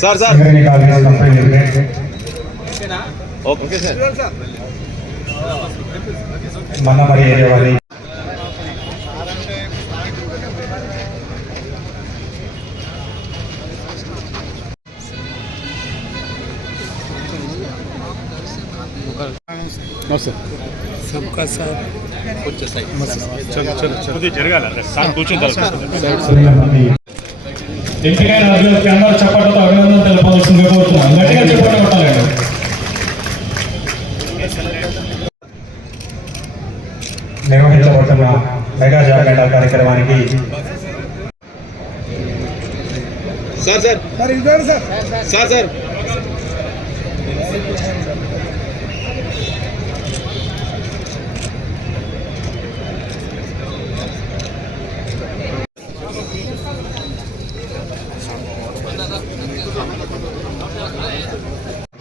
Sir okay sir మన్నమరి area వారి सबका साथ ఎంపీగా రాజులకి అందరూ చప్పట్లతో అభినందనలు తెలపాల్సిందిగా కోరుతున్నాం. గట్టిగా చెప్పండి కొట్టాలండి. నిర్వహించబడుతున్న మెగా జాగరణ కార్యక్రమానికి sir sir sir sir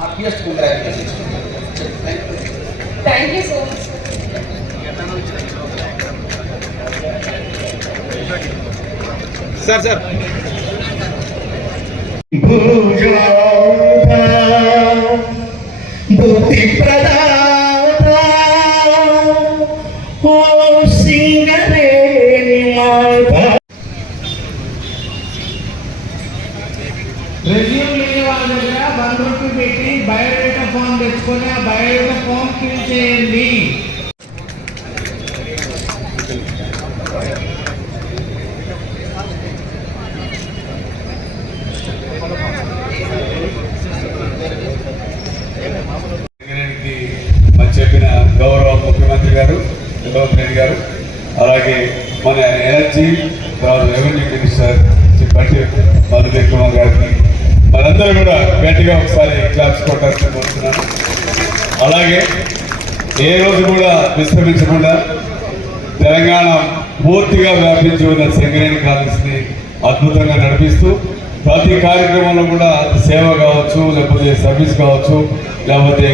Happiest congratulations. Thank you so much. sir sir बुद्धि प्रदाता ओ सिंगरे निमाता రెజ్యూమ్ లేని వాళ్ళ దగ్గర 1 రూపీ పెట్టి బయోడేటా ఫామ్ తెచ్చుకొని ఆ బయోడేటా ఫామ్ ఫిల్ చేయండి. చెప్పిన గౌరవ ముఖ్యమంత్రి గారు రేవంత్ రెడ్డి గారు, అలాగే మన ఎనర్జీ రెవెన్యూ మినిస్టర్ పట్టి మధుకర్ కుమార్ గారికి మనందరూ కూడా గట్టిగా ఒకసారి క్లాప్స్ కొట్టాల్సి కోరుతున్నాను. అలాగే ఏ రోజు కూడా విశ్రమించకుండా తెలంగాణ పూర్తిగా వ్యాపించి ఉన్న సింగరేణి కాలేజీని అద్భుతంగా నడిపిస్తూ ప్రతి కార్యక్రమంలో కూడా సేవ కావచ్చు, లేకపోతే సర్వీస్ కావచ్చు, లేకపోతే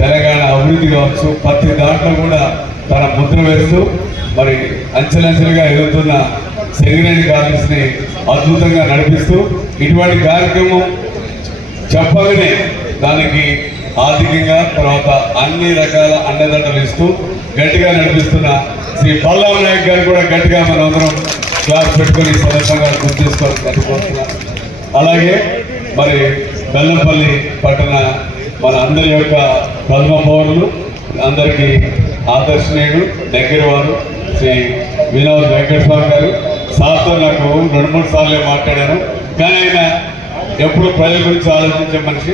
తెలంగాణ అభివృద్ధి కావచ్చు, ప్రతి దాంట్లో కూడా తన ముద్ర వేస్తూ మరి అంచెలంచెలుగా ఎదుగుతున్న సింగరేణి కాలేజీని అద్భుతంగా నడిపిస్తూ ఇటువంటి కార్యక్రమం చెప్పగానే దానికి ఆర్థికంగా తర్వాత అన్ని రకాల అండదండలు ఇస్తూ గట్టిగా నడిపిస్తున్న శ్రీ పల్లాం నాయక్ గారు కూడా గట్టిగా మనందరం క్లాస్ పెట్టుకొని సందర్భంగా గుర్తు చేసుకోవాలని. అలాగే మరి బెల్లంపల్లి పట్టణ మన అందరి యొక్క ప్రథమ పౌరులు అందరికీ ఆదర్శనీయుడు దగ్గర వారు శ్రీ వినోద్ వెంకటస్వామి గారు. సార్తో నాకు 2-3 సార్లు మాట్లాడాను, కానీ ఆయన ఎప్పుడు ప్రజల గురించి ఆలోచించే మనిషి,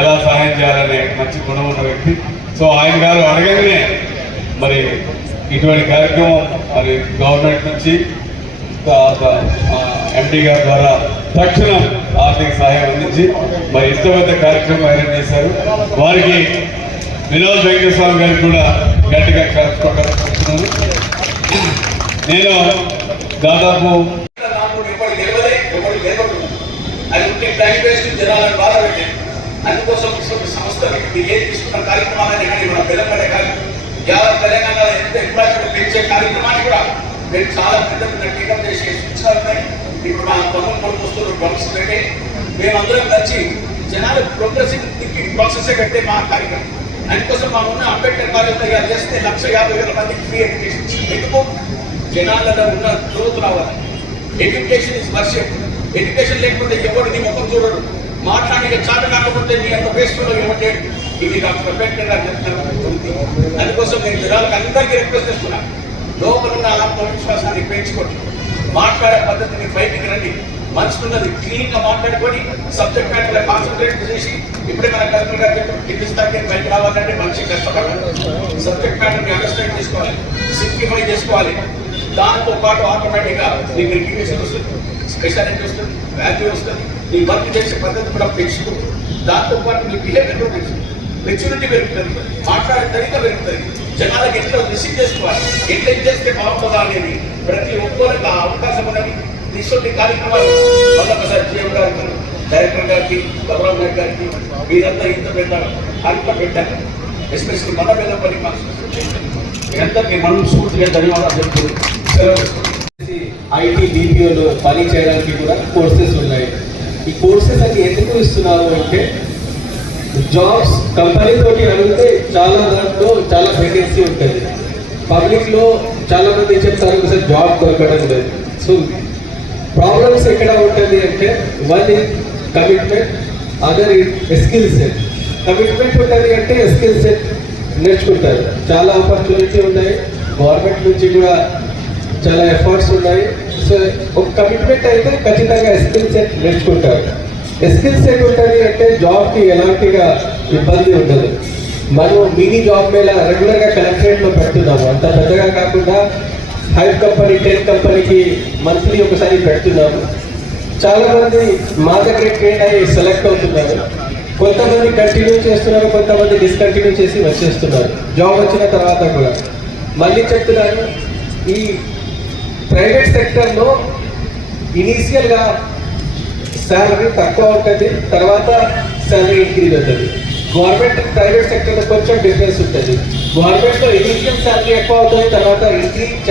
ఎలా సహాయం చేయాలనే మంచి గుణం ఉన్న వ్యక్తి. సో ఆయన గారు అడగగానే మరి ఇటువంటి కార్యక్రమం మరి గవర్నమెంట్ నుంచి ఎంపీ గారి ద్వారా తక్షణం ఆర్థిక సహాయం అందించి మరి ఇంత పెద్ద కార్యక్రమం అరేంజ్ చేశారు. వారికి వినోద్ వెంకటస్వామి గారికి కూడా గట్టిగా కలుపుకోవాలనుకుంటున్నాను. నేను దాదాపు అది ఉంటే టైం వేస్ట్, జనాలను బాధ పెట్టాను. అందుకోసం సంస్థ ఏది తీసుకున్న కార్యక్రమాన్ని కానీ మన బెల్లంపల్లి కార్యక్రమం యావత్ తెలంగాణలో ఎంత ఎంప్లాయ్మెంట్ పెంచే కార్యక్రమాన్ని కూడా మేము చాలా పెద్ద టేకప్ చేసే సూచనలు ఉన్నాయి. ఇప్పుడు మా తమ్ముడు కొడుకు డ్రమ్స్ పెట్టి మేమందరం కలిసి జనాలు ప్రోగ్రెసివ్ థింకింగ్ ప్రాసెస్ కట్టే మా కార్యక్రమం. అందుకోసం మా ఉన్న అంబేద్కర్ కాలేజ్ తయారు చేస్తే 1,50,000 మందికి ఫ్రీ ఎడ్యుకేషన్. ఎందుకు? జనాలలో ఉన్న గ్రోత్ రావాలి. Education is worship. ఎడ్యుకేషన్ లేకపోతే ఎవరు నీ ముఖం చూడరు, మాట్లాడిన చాట కాకపోతే నీ అంత వేస్ట్లో ఇవ్వట్లేదు. ఇది డాక్టర్ అంబేద్కర్ గారు చెప్తున్నారు. అందుకోసం నేను జనాలకు అందరికీ రిక్వెస్ట్ చేస్తున్నాను, లోపల ఉన్న ఆత్మవిశ్వాసాన్ని పెంచుకోండి, మాట్లాడే పద్ధతిని బయటికి రండి, మనసుకున్నది క్లీన్గా మాట్లాడుకొని సబ్జెక్ట్ మ్యాటర్ కాన్సన్ట్రేట్ చేసి ఇప్పుడే మన కలెక్టర్ గారు చెప్పి కింది స్థాయికి బయట రావాలంటే మనిషి కష్టపడాలి. సబ్జెక్ట్ మ్యాటర్ని అండర్స్టాండ్ చేసుకోవాలి, సింప్లిఫై చేసుకోవాలి. దాంతో పాటు ఆటోమేటిక్గా నీకు రికగ్నిషన్ వస్తుంది, స్పెషాలిటీ వస్తుంది, వాల్యూ వస్తుంది, నీ వర్క్ చేసే పద్ధతి కూడా పెంచుకుంటుంది. దాంతో పాటు నీ బిహేవియర్ కూడా పెంచుతుంది. మెచ్యూరిటీ పెరుగుతుంది, మాట్లాడే తరిక పెరుగుతుంది, జనాలకు ఎట్లా రిసీవ్ చేసుకోవాలి, ఎట్లా చేస్తే బాగుంటుందా అనేది ప్రతి ఒక్కరికి ఆ అవకాశం ఉన్నది. ఇటువంటి కార్యక్రమాలు మళ్ళీ ఒకసారి జీఎం గారికి, డైరెక్టర్ గారికి, గౌరవ్ నాయక్ గారికి మీరంతా ఇంత పెట్టారు, అంత పెట్టారు. ఎస్పెషల్లీ మన బెల్లంపల్లి మీరందరికీ మనస్ఫూర్తిగా ధన్యవాదాలు చెప్తున్నాను. ఐటీ బీపీఓలో పని చేయడానికి కూడా కోర్సెస్ ఉన్నాయి. ఈ కోర్సెస్ అన్ని ఎందుకు ఇస్తున్నారు అంటే జాబ్స్ కంపెనీ తోటి అడిగితే చాలా దాంట్లో చాలా వేకెన్సీ ఉంటుంది. పబ్లిక్లో చాలా మంది చెప్తారు సార్ జాబ్ దొరకడం లేదు. సో ప్రాబ్లమ్స్ ఎక్కడ ఉంటుంది అంటే one is commitment, other is skill set. Commitment ఉంటుంది అంటే స్కిల్ సెట్ నేర్చుకుంటారు. చాలా ఆపర్చునిటీ ఉన్నాయి, గవర్నమెంట్ నుంచి కూడా చాలా ఎఫర్ట్స్ ఉన్నాయి. సో ఒక కమిట్మెంట్ అయితే ఖచ్చితంగా స్కిల్ సెట్ నేర్చుకుంటారు. స్కిల్ సెట్ ఉంటుంది అంటే జాబ్కి ఎలాంటిగా ఇబ్బంది ఉండదు. మనం మినీ జాబ్ మీద రెగ్యులర్గా కలెక్టరేట్లో పెడుతున్నాము, అంత పెద్దగా కాకుండా 5 కంపెనీ 10 కంపెనీకి మంత్లీ ఒకసారి పెడుతున్నాము. చాలామంది మా దగ్గర ట్రైన్ అయ్యి సెలెక్ట్ అవుతున్నారు. కొంతమంది కంటిన్యూ చేస్తున్నారు, కొంతమంది డిస్కంటిన్యూ చేసి వచ్చేస్తున్నారు జాబ్ వచ్చిన తర్వాత కూడా. మళ్ళీ చెప్తున్నాను, ఈ ప్రైవేట్ సెక్టర్లో ఇనీషియల్గా శాలరీ తక్కువ ఉంటుంది, తర్వాత శాలరీ ఇంక్రీజ్ అవుతుంది. గవర్నమెంట్ ప్రైవేట్ సెక్టర్లో కొంచెం డిఫరెన్స్ ఉంటుంది. గవర్నమెంట్లో ఇనీషియల్ శాలరీ ఎక్కువ అవుతుంది, తర్వాత ఇంక్రీజ్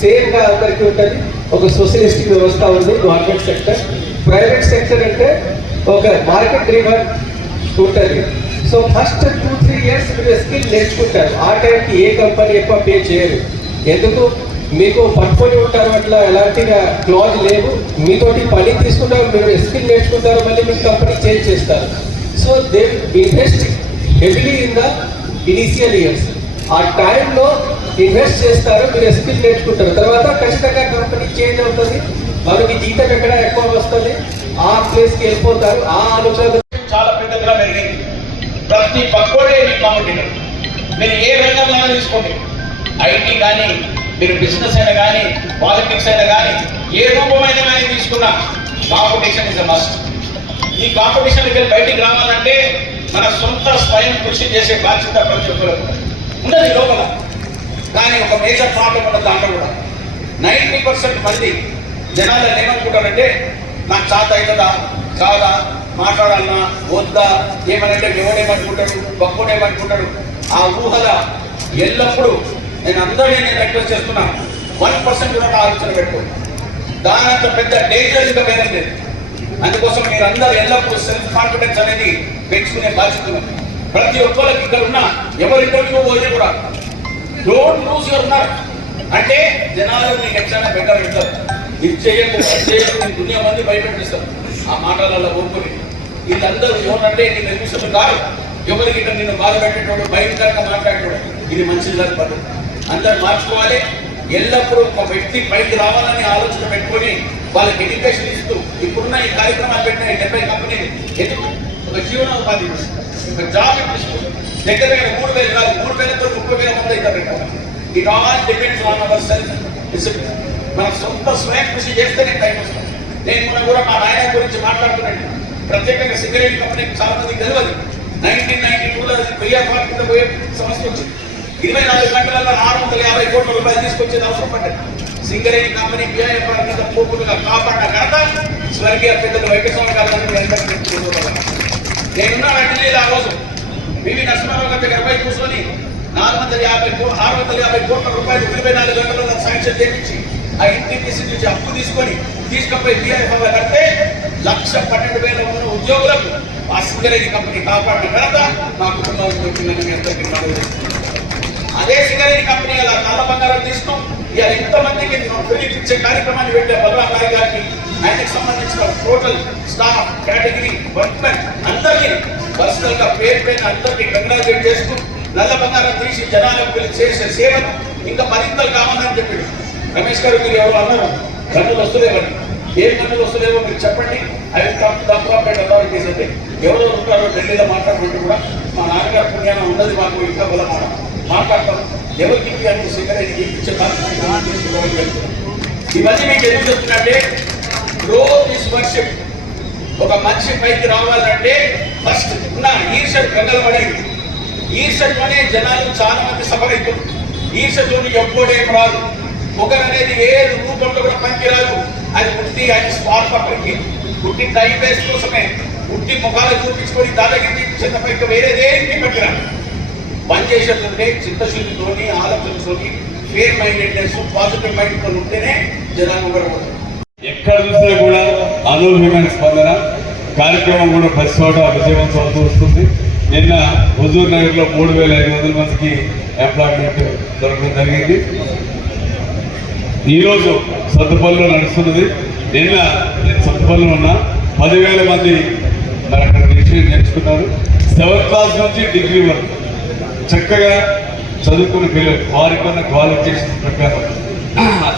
సేమ్గా అందరికీ ఉంటుంది. ఒక సోషలిస్టిక్ వ్యవస్థ ఉంది గవర్నమెంట్ సెక్టర్. ప్రైవేట్ సెక్టర్ అంటే ఒక మార్కెట్ డ్రివన్ ఉంటుంది. సో ఫస్ట్ 2-3 ఇయర్స్ మీరు స్కిల్ నేర్చుకుంటారు. ఆ టైంకి ఏ కంపెనీ ఎక్కువ పే చేయరు, ఎందుకు మీకు పట్టుకొని ఉంటారు, అట్లా ఎలాంటిగా క్లాజ్ లేవు. మీతోటి పని తీసుకుంటారు, మీరు స్కిల్ నేర్చుకుంటారు, మళ్ళీ మీరు కంపెనీ చేంజ్ చేస్తారు. So they invest heavily in the initial years. ఆ టైంలో ఇన్వెస్ట్ చేస్తారు, మీరు స్కిల్ నేర్చుకుంటారు. తర్వాత ఖచ్చితంగా కంపెనీ చేంజ్ అవుతుంది, మనకి జీతం ఎక్కడ ఎక్కువ వస్తుంది, ఆ ప్లేస్కి వెళ్ళిపోతారు. ఆ ఆలోచన చాలా పెద్దగా పెరిగింది. ప్రతి పక్కోడే కాంపిటీటర్. మీరు ఏ రంగంలో తీసుకోండి, ఐటీ కానీ, మీరు బిజినెస్ అయినా కానీ, పాలిటిక్స్ అయినా కానీ, ఏ రూపమైన కానీ తీసుకున్నా కాంపిటీషన్ ఇస్ అ మస్ట్. ఈ కాంపిటీషన్కి వెళ్ళి బయటికి రావాలంటే మన సొంత స్వయం కృషి చేసే బాధ్యత ప్రతి ఒక్కరికి ఉన్నది లోపల. కానీ ఒక మేజర్ ప్రాబ్లం ఉన్న దాంట్లో కూడా 90% మంది జనాలు ఏమనుకుంటారంటే నాకు చేత అవుతుందా, కాదా, మాట్లాడాలన్నా వద్దా, ఏమనంటే ఎవడేమనుకుంటాడు, గొప్పడేమనుకుంటాడు. ఆ ఊహల ఎల్లప్పుడూ నేను రిక్వెస్ట్ చేస్తున్నాను, 1% కూడా ఆలోచన పెట్టుకోండి. దానంత పెద్ద డేంజర్ ఇంకా వేరే లేదు. అందుకోసం మీరు అందరూ ఎల్లప్పుడూ సెల్ఫ్ కాన్ఫిడెన్స్ అనేది పెంచుకునే బాధ్యత ఉంది. ప్రతి ఒక్కరికి ఇక్కడ ఉన్న ఎవరి ఇంటర్వ్యూ పోయి కూడా డోంట్ లూజ్ యువర్ నర్వ్. అంటే జనాలు మీకు ఎట్లా బెటర్ పెడతారు, ఇది చేయకు అది చేయకు, నేను దునియా మంది భయపెట్టిస్తారు ఆ మాటలలో ఊరుకుని. వీళ్ళందరూ ఎవరంటే నీ నిర్మిస్తులు కాదు, ఎవరికి ఇక్కడ నిన్ను బాధ పెట్టేటోడు, భయంకరంగా మాట్లాడేటోడు. ఇది మంచిది కాదు పద్ధతి. అందరూ మార్చుకోవాలి. ఎల్లప్పుడూ ఒక వ్యక్తి పైకి రావాలని ఆలోచన పెట్టుకొని వాళ్ళకి ఎడ్యుకేషన్ ఇస్తూ ఇప్పుడున్న ఈ కార్యక్రమాలు పెట్టిన 70 కంపెనీలు ఎందుకు ఒక జీవనోపాధి ఒక జాబ్ ఇప్పిస్తూ దగ్గర 3,000 కాదు 3,000తో 30,000 మంది అయితే పెట్టాలి. It all depends on our self discipline. మన సొంత స్వయం కృషి చేస్తేనే టైం వస్తుంది. నేను మనం కూడా మా నాయన గురించి మాట్లాడుతున్నాను. ప్రత్యేకంగా సిగరెట్ కంపెనీకి చాలా మందికి తెలియదు. 1992లో బిఆర్ఆర్ కింద పోయే సమస్య వచ్చింది. 24 గంటలలో 650 కోట్ల రూపాయలు తీసుకొచ్చేది అవసరం పడ్డది. సింగరేణి కంపెనీ బిఆర్ఆర్ కింద పోకుండా కాపాడిన ఘనత స్వర్గీయ పెద్దలు వెంకటస్వామి గారు. నేనున్నా ఢిల్లీలో ఆ రోజు పివి నరసింహారావు గారి దగ్గర పోయి కూర్చొని 650 కోట్ల రూపాయలు 24 గంటలలో శాంక్షన్ చేయించి ఆ ఇంటిసి నుంచి అప్పు తీసుకుపోయి బిఆర్ఆర్ కడితే 1,12,000 ఉన్న ఉద్యోగులకు ఆ సింగరేణి కంపెనీ కాపాడిన ఘనత మా కుటుంబానికి వచ్చిందని మీ అందరికీ మనవి. అదే సింగరేణి కంపెనీ అలా నల్ల బంగారం తీసుకున్నాం. ఇలా ఎంతమందికి క్రెడిట్ ఇచ్చే కార్యక్రమాన్ని పెట్టే బలరాం నాయక్ గారికి, ఆయనకు సంబంధించిన టోటల్ స్టాఫ్ కేటగిరీ వర్క్మెన్ అందరికీ పర్సనల్ గా పేరు పైన అందరికీ కంగ్రాచులేట్ చేస్తూ నల్ల బంగారం తీసి జనాలకు చేసే సేవను ఇంకా మరింతలు కావాలని చెప్పాడు. రమేష్ గారు మీరు ఎవరు అన్నారు కన్నులు వస్తులేవని. ఏం కన్నులు వస్తులేవో మీరు చెప్పండి. అవి కంప్లీట్ అథారిటీస్ అంటే ఎవరో ఉంటారో ఢిల్లీలో మాట్లాడుకుంటూ కూడా మా నాన్నగారు పుణ్యానం ఉన్నది మాకు ఇంకా బలం మాట్లాడతాం. ఎవరికి అంటే సింగరేణికి ఇచ్చే కార్యక్రమం ఇవన్నీ మీకు ఎందుకు చెప్తున్నట్టే గ్రోత్ ఇస్ వర్షిప్. ఒక మనిషి పైకి రావాలంటే ఫస్ట్ ఉన్న ఈర్ష గంగలపడి ఈర్షతోనే జనాలు చాలా మంది సఫర్ అవుతారు. ఈర్షతోని ఎప్పుడేం రాదు, ఒకరు అనేది ఏ రూపంలో కూడా పనికిరాదు. అది పుట్టి ఆయన స్వార్థ పనికి పుట్టి టైం వేస్ట్ కోసమే, పుట్టి ముఖాలు చూపించుకొని దాదాగిరి చూపించిన తప్ప ఇంకా వేరేదేంటి పనికిరాదు. పనిచేసేటంటే చిత్తశుద్ధితోని, ఆలోచనతోని, ఫేర్ మైండెడ్నెస్, పాజిటివ్ మైండ్తో ఉంటేనే జనాలు కూడా ఎక్కడ చూసినా కూడా అనూహ్యమైన స్పందన. కార్యక్రమం కూడా ప్రతి చోట విజయవంతం అవుతూ వస్తుంది. నిన్న హుజూర్ నగర్లో 3,500 మందికి ఎంప్లాయ్మెంట్ దొరకడం జరిగింది. ఈరోజు సత్తుపల్లిలో నడుస్తున్నది. నిన్న నేను సత్తుపల్లిలో ఉన్న 10,000 మంది మరి అక్కడ రిజిస్ట్రేషన్ నేర్చుకున్నారు. 7th క్లాస్ నుంచి డిగ్రీ వరకు చక్కగా చదువుకున్న పిల్లలు వారికున్న క్వాలిఫికేషన్స్ ప్రకారం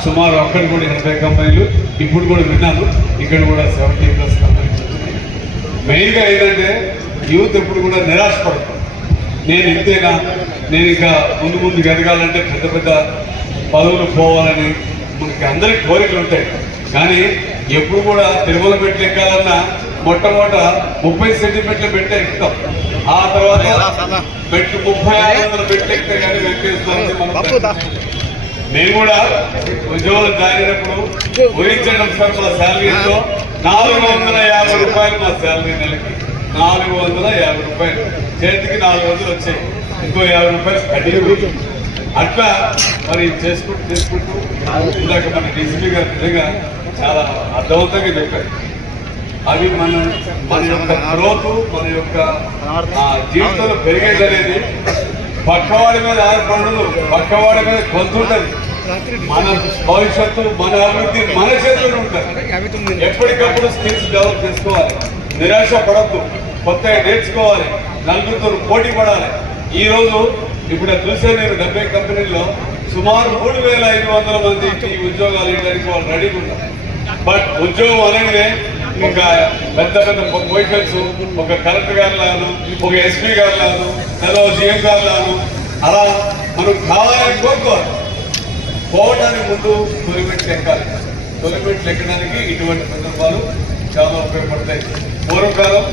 సుమారు అక్కడ కూడా 80 కంపెనీలు, ఇప్పుడు కూడా విన్నాను ఇక్కడ కూడా 70+ కంపెనీలు. మెయిన్గా ఏంటంటే యూత్ ఎప్పుడు కూడా నిరాశపడతారు. నేను ఇంతేనా, నేను ఇంకా ముందు ఎదగాలంటే పెద్ద పెద్ద పదవులు పోవాలని మనకి అందరికి కోరికలు ఉంటాయి. కానీ ఎప్పుడు కూడా తిరుమల మెట్లు ఎక్కాలన్నా మొట్టమొదట 30 సెంటీమీటర్ల మెట్లు ఎక్కుతాం. ఆ తర్వాత మెట్లు 3600 మెట్లు ఎక్కితే కానీ వెంకటేశ్వర. మేము కూడా ఉద్యోగులు జాయిన్ అయినప్పుడు ఊహించండి సార్, మా శాలరీ ఎంతో 450 రూపాయలు మా శాలరీ నెలకి. 450 రూపాయలు చేతికి 400 వచ్చాయి, ఇంకో 50 రూపాయలు కట్టి అట్లా మరి చేసుకుంటూ ఇందాక మన డీసీపీ గారు నిజంగా చాలా అర్థవంతంగా చెప్పారు. అవి మన యొక్క గ్రోత్, మన యొక్క జీవితంలో పెరిగేది అనేది పక్కవాడి మీద ఆధారపడదు, పక్కవాడి మీద కొంతుంటది. మన భవిష్యత్తు, మన అభివృద్ధి మన చేతుల్లో ఉంటుంది. ఎప్పటికప్పుడు స్కిల్స్ డెవలప్ చేసుకోవాలి, నిరాశ పడద్దు, కొత్తగా నేర్చుకోవాలి, నలుగురితో పోటీ పడాలి. ఈరోజు ఇప్పుడు చూసే నేను 70 కంపెనీల్లో సుమారు 3,500 మందికి ఉద్యోగాలు ఇవ్వడానికి వాళ్ళు రెడీగా ఉన్నారు. బట్ ఉద్యోగం అనగానే ఇంకా పెద్ద పెద్ద పొజిషన్స్, ఒక కలెక్టర్ గారు లాను, ఒక ఎస్పీ గారు లాను, లేదా జీఎం గారు లాను, అలా మనం కావాలని కోరుకోవాలి. పోవడానికి ముందు తొలిమెట్లు ఎక్కాలి. తొలిమెట్లు ఎక్కడానికి ఇటువంటి సందర్భాలు చాలా ఉపయోగపడతాయి. పూర్వకాలం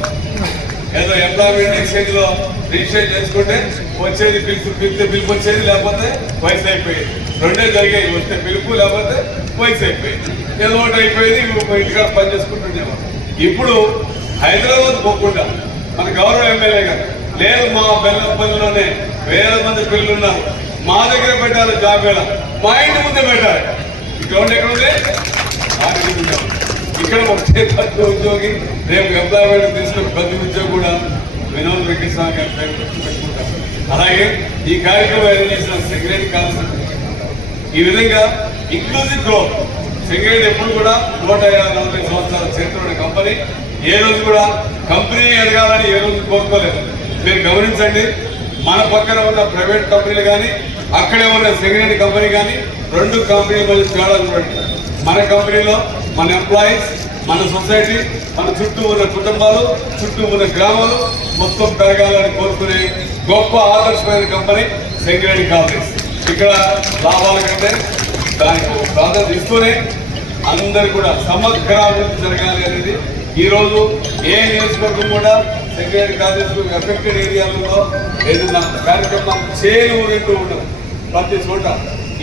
ఏదో ఎంప్లాయ్మెంట్ ఎక్స్చేంజ్ లో రిజిస్ట్రేషన్ చేసుకుంటే వచ్చేది పిలుపు వచ్చేది, లేకపోతే వయసు అయిపోయేది. రెండే జరిగాయి, వస్తే పిలుపు లేకపోతే వయసు అయిపోయింది. ఏదో ఒకటి అయిపోయేది, ఇంటికాడ పని చేసుకుంటుండేమో. ఇప్పుడు హైదరాబాద్ పోకుండా మన గౌరవ ఎమ్మెల్యే గారు లేదు, మా బెల్లంపల్లిలోనే 1000 మంది పిల్లలు ఉన్నారు, మా దగ్గర పెట్టాలి జాబ్, వేళ మా ఇంటి ముందే పెట్టాలి. గ్రౌండ్ ఎక్కడ ఉంది, ఇక్కడ ఒకటే ప్రతి ఉద్యోగి రేపు ఎంప్లాయ్మెంట్ తీసుకుని ప్రతి ఉద్యోగి కూడా వినోద్ వెంకటస్వామి గారి పెట్టుకుంటారు. అలాగే ఈ కార్యక్రమం ఏర్పాటు చేసిన సెక్రటరీ కాన్సెప్ట్ ఈ విధంగా ఇంక్లూజివ్ గ్రోత్. సింగరేణి ఎప్పుడు కూడా 140 సంవత్సరాల చరిత్ర ఉన్న కంపెనీ. ఏ రోజు కూడా కంపెనీ ఎదగాలని ఏ రోజు కోరుకోలేదు. మీరు గమనించండి, మన పక్కన ఉన్న ప్రైవేట్ కంపెనీలు కానీ అక్కడే ఉన్న సింగరేణి కంపెనీ కానీ 2 కంపెనీల మధ్య తేడా చూడండి. మన కంపెనీలో మన ఎంప్లాయీస్, మన సొసైటీ, మన చుట్టూ ఉన్న కుటుంబాలు, చుట్టూ ఉన్న గ్రామాలు మొత్తం పెరగాలని కోరుకునే గొప్ప ఆదర్శమైన కంపెనీ సింగరేణి కాంగ్రెస్. ఇక్కడ లాభాల కంటే దానికి ప్రాధాన్యత ఇస్తూనే అందరు కూడా సమగ్ర అభివృద్ధి జరగాలి అనేది ఈరోజు ఏ నియోజకవర్గం కూడా సింగరేణి కాంగ్రెస్ ఎఫెక్టెడ్ ఏరియాలలో ఏదైనా కార్యక్రమం చేయూరుతూ ఉండదు. ప్రతి చోట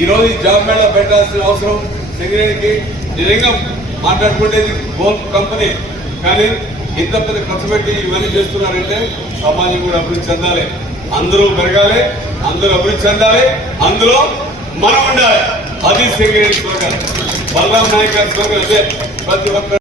ఈరోజు ఈ జాబ్ మేళా పెట్టాల్సిన అవసరం సింగరేణికి నిజంగా మాట్లాడుకునేది గోల్డ్ కంపెనీ. కానీ ఇంత పెద్ద ఖర్చు పెట్టి ఇవన్నీ చేస్తున్నారంటే సమాజం కూడా అభివృద్ధి చెందాలి, అందరూ పెరగాలి, అందరూ అభివృద్ధి చెందాలి, అందులో మనం ఉండాలి. అది సింగరేణి స్లోగన్. బలరాం నాయక్ గారి స్లోగన్ అదే. ప్రతి ఒక్క